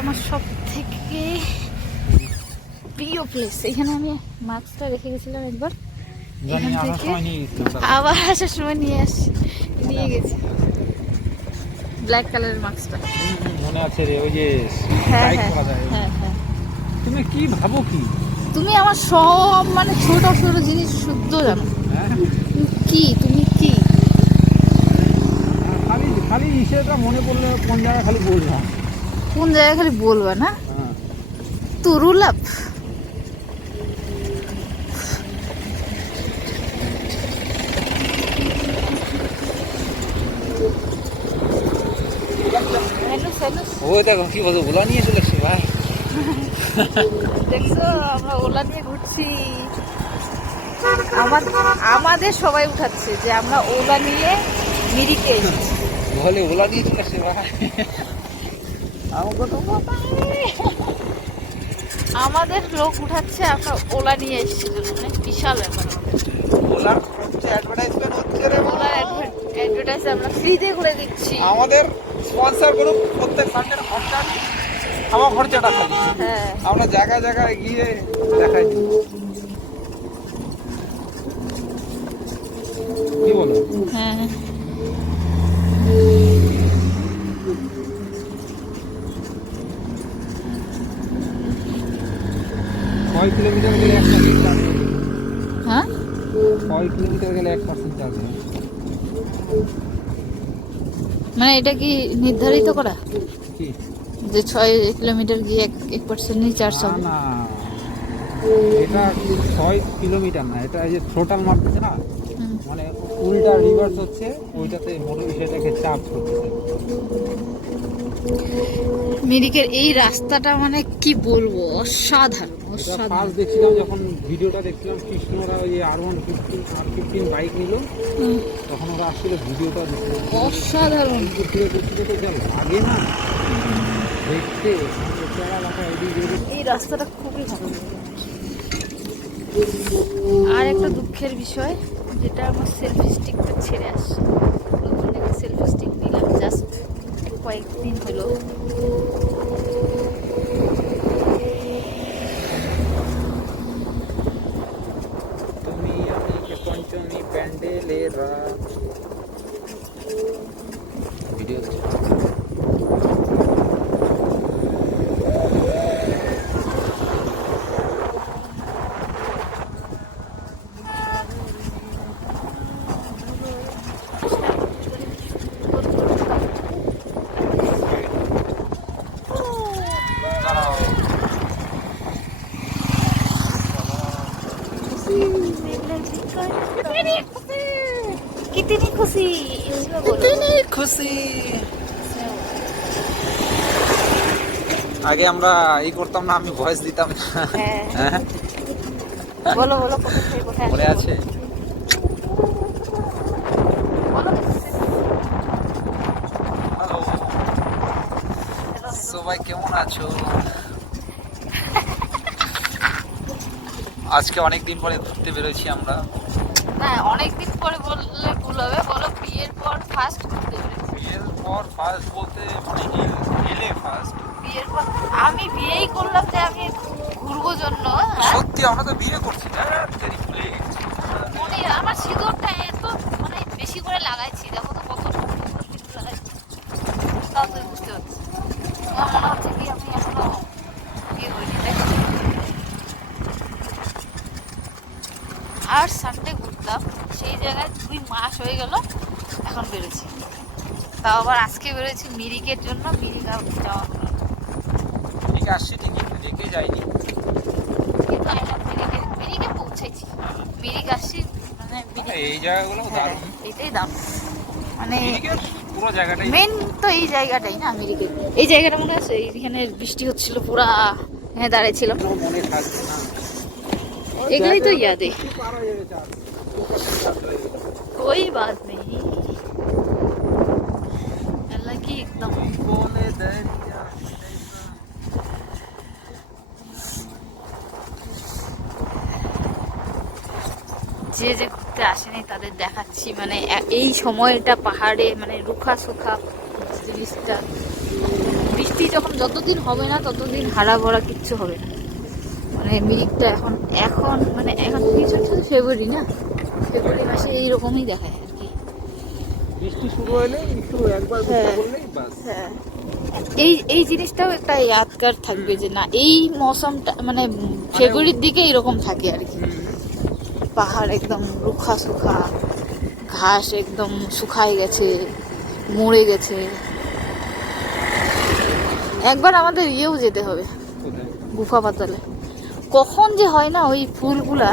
আমার সব থেকে প্রিয় প্লেস। এখানে আমি মাস্কটা রেখে গেছিলাম একবার, এখান থেকে আবার আসার সময় নিয়ে গেছি ব্ল্যাক কালারের মাস্কটা। মনে আছে রে, ওই যে হ্যাঁ টাইপ হ্যাঁ করা যায়। হ্যাঁ হ্যাঁ। তুমি কি ভাবো কি? তুমি আমার সব মানে ছোট ছোট জিনিস শুদ্ধ জানো। হ্যাঁ, তুমি কি খালি খালি ইসেটা মনে পড়লে কোন জায়গায় খালি বললাম। কোন জায়গায় খালি বলবা না? হ্যাঁ, তুরুলাপ। ওই দেখো কি বলতো, ওলা নিয়ে চলে এসছে ভাই। দেখছো আমরা ওলা নিয়ে ঘুরছি, আমাদের সবাই উঠাচ্ছে যে আমরা ওলা নিয়ে মিরিকে এসেছি। বলে ওলা নিয়ে চলে এসছে ভাই। আমাকে তো আমাদের লোক উঠাচ্ছে, আমরা ওলা নিয়ে এসেছি, মানে বিশাল ব্যাপার। ওলার হচ্ছে অ্যাডভার্টাইজমেন্ট হচ্ছে রে। ওলার অ্যাডভার্টাইজ আমরা ফ্রিতে করে দিচ্ছি। আমাদের স্পন্সর গ্রুপ প্রত্যেক সানডে খরচা, খাওয়া খরচাটা খালি হ্যাঁ, আমরা জায়গায় জায়গায় গিয়ে দেখাই দিই। কি বলো? হ্যাঁ। কয় কিলোমিটার গেলে 1% চার্জ? হ্যাঁ, কয় কিলোমিটার গেলে 1% চার্জ? মানে এটা কি নির্ধারিত করা কি যে 6 কিলোমিটার গিয়ে 1% চার্জ না হবে? না, এটা 6 কিলোমিটার না, এটা এই যে থ্রোটাল মারছে না, হুম। মানে উল্টা রিভার্স হচ্ছে, ওইটাতে মোটর সেটাকে চাপ করছে। মিরিকের এই রাস্তাটা মানে কি বলবো, অসাধারণ অসাধারণ। ফার্স্ট দেখছিলাম যখন ভিডিওটা দেখছিলাম, কৃষ্ণরা ওই R115 বাইক নিল, হুম, তখন ওরা আসলে ভিডিওটা দেখছিলাম, অসাধারণ। ঘুরে করছিল তো যা লাগে না দেখতে, চেহারা দেখা এদিক ওদিক। এই রাস্তাটা খুবই ভালো লাগে। আর একটা দুঃখের বিষয়, যেটা আমার সেলফি স্টিকটা ছেড়ে আসছে। নতুন একটা সেলফি স্টিক নিলাম জাস্ট কয়েকদিন হলো। তুমি আমি পঞ্চমী প্যান্ডেলের রাত। ভিডিও कितनी खुशी, খুশি। আগে আমরা এই করতাম না, আমি ভয়েস দিতাম না। হ্যাঁ, বলো বলো, কোথা থেকে কোথায় মনে আসছো? আছে? বলো। হ্যালো সবাই, কেমন আছো? আজকে অনেকদিন পরে ঘুরতে বেরোচ্ছি আমরা। না, অনেকদিন পরে বললে ভুল হবে, বলো বিয়ের পর ফার্স্ট ঘুরতে বেরোচ্ছি। বিয়ের পর ফার্স্ট বলতে মানে কি, এলে ফার্স্ট। বিয়ের পর আমি বিয়েই করলাম যে আমি ঘুরবো জন্য। হ্যাঁ, সত্যি আমরা তো বিয়ে করছি না, ভুলে গেছি। মনে আমার সিঁদুরটা এত মানে বেশি করে লাগাইছি, দেখো তো কত সুন্দর সিঁদুর লাগাইছি, তাও তুমি বুঝতে পারছি। আমার মনে হচ্ছে কি আমি এখনো বিয়ে করিনি, তাই তো? আর সানডে ঘুরতাম, সেই জায়গায় 2 মাস হয়ে গেল এখন বেরোছি। তাও আবার আজকে বেরোছি মিরিকের জন্য, মিরিক আর যাওয়া হলো না। ঠিক আসছি, ঠিকই রেখে যাইনি। কিন্তু আমরা মিরিকে পৌঁছেছি, মিরিক আসছি মানে এই জায়গাগুলো দারুণ। এটাই দাম মানে মিরিকের পুরো জায়গাটাই মেন তো এই জায়গাটাই না, মিরিকের এই জায়গাটা মনে আছে, এইখানে বৃষ্টি হচ্ছিল, পুরা এখানে দাঁড়িয়েছিলাম, মনে থাকবে না। এগুলোই তো ইয়াদে। कोई बात नहीं, अल्लाह की एकदम। যে যে ঘুরতে আসেনি তাদের দেখাচ্ছি, মানে এই সময়টা পাহাড়ে মানে রুখা সুখা জিনিসটা, বৃষ্টি বৃষ্টি যখন যতদিন হবে না ততদিন হারা ভরা কিচ্ছু হবে না। মানে মিরিকটা এখন এখন মানে এখন কি চলছে, ফেব্রুয়ারি না, ফেব্রুয়ারি মাসে এইরকমই দেখায় আর কি। বৃষ্টি শুরু হলে একটু একবার বৃষ্টি পড়লেই বাস। হ্যাঁ, এই জিনিসটাও একটা ইয়াদগার থাকবে যে না এই মৌসমটা মানে ফেব্রুয়ারির দিকে এরকম থাকে আর কি। পাহাড় একদম রুখা সুখা, ঘাস একদম শুকায় গেছে, মরে গেছে। একবার আমাদের ইয়েও যেতে হবে, কোথায়? গুফা পাতালে। কখন যে হয় না ওই ফুলগুলা,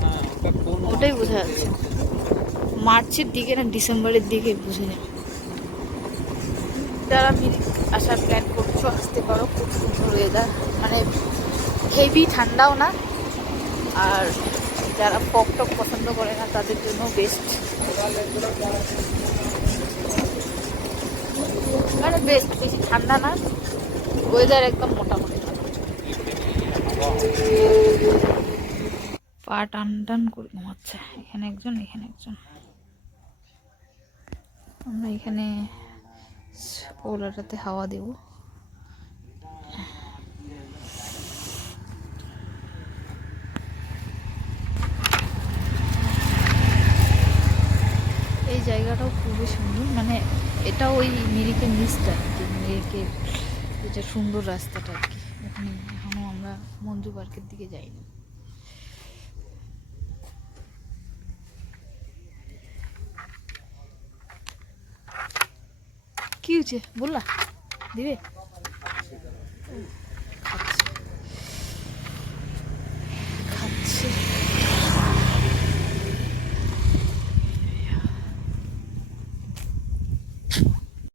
হ্যাঁ, ওটা কোন ওটাই বোঝা যাচ্ছে না। মার্চের দিকে না ডিসেম্বরের দিকে বুঝে যায়। যারা মিরিক আসার প্ল্যান করছো আসতে পারো, খুব সুন্দর ওয়েদার, মানে হেভি ঠান্ডাও না, আর যারা পক টক পছন্দ করে না তাদের জন্য বেস্ট, মানে বেস্ট, বেশি ঠান্ডা না, ওয়েদার একদম মোটামুটি। পা টান টান করে ঘুমাচ্ছে, এখানে একজন এখানে একজন। আমরা এখানে পোলাটাতে হাওয়া দেব। এই জায়গাটাও খুবই সুন্দর, মানে এটা ওই মিরিকের নিচটা আর কি, মিরিকের যেটা সুন্দর রাস্তাটা আর কি। ওখানে এখনো আমরা মঞ্জু পার্কের দিকে যাইনি। কি হয়েছে বললা দিবে?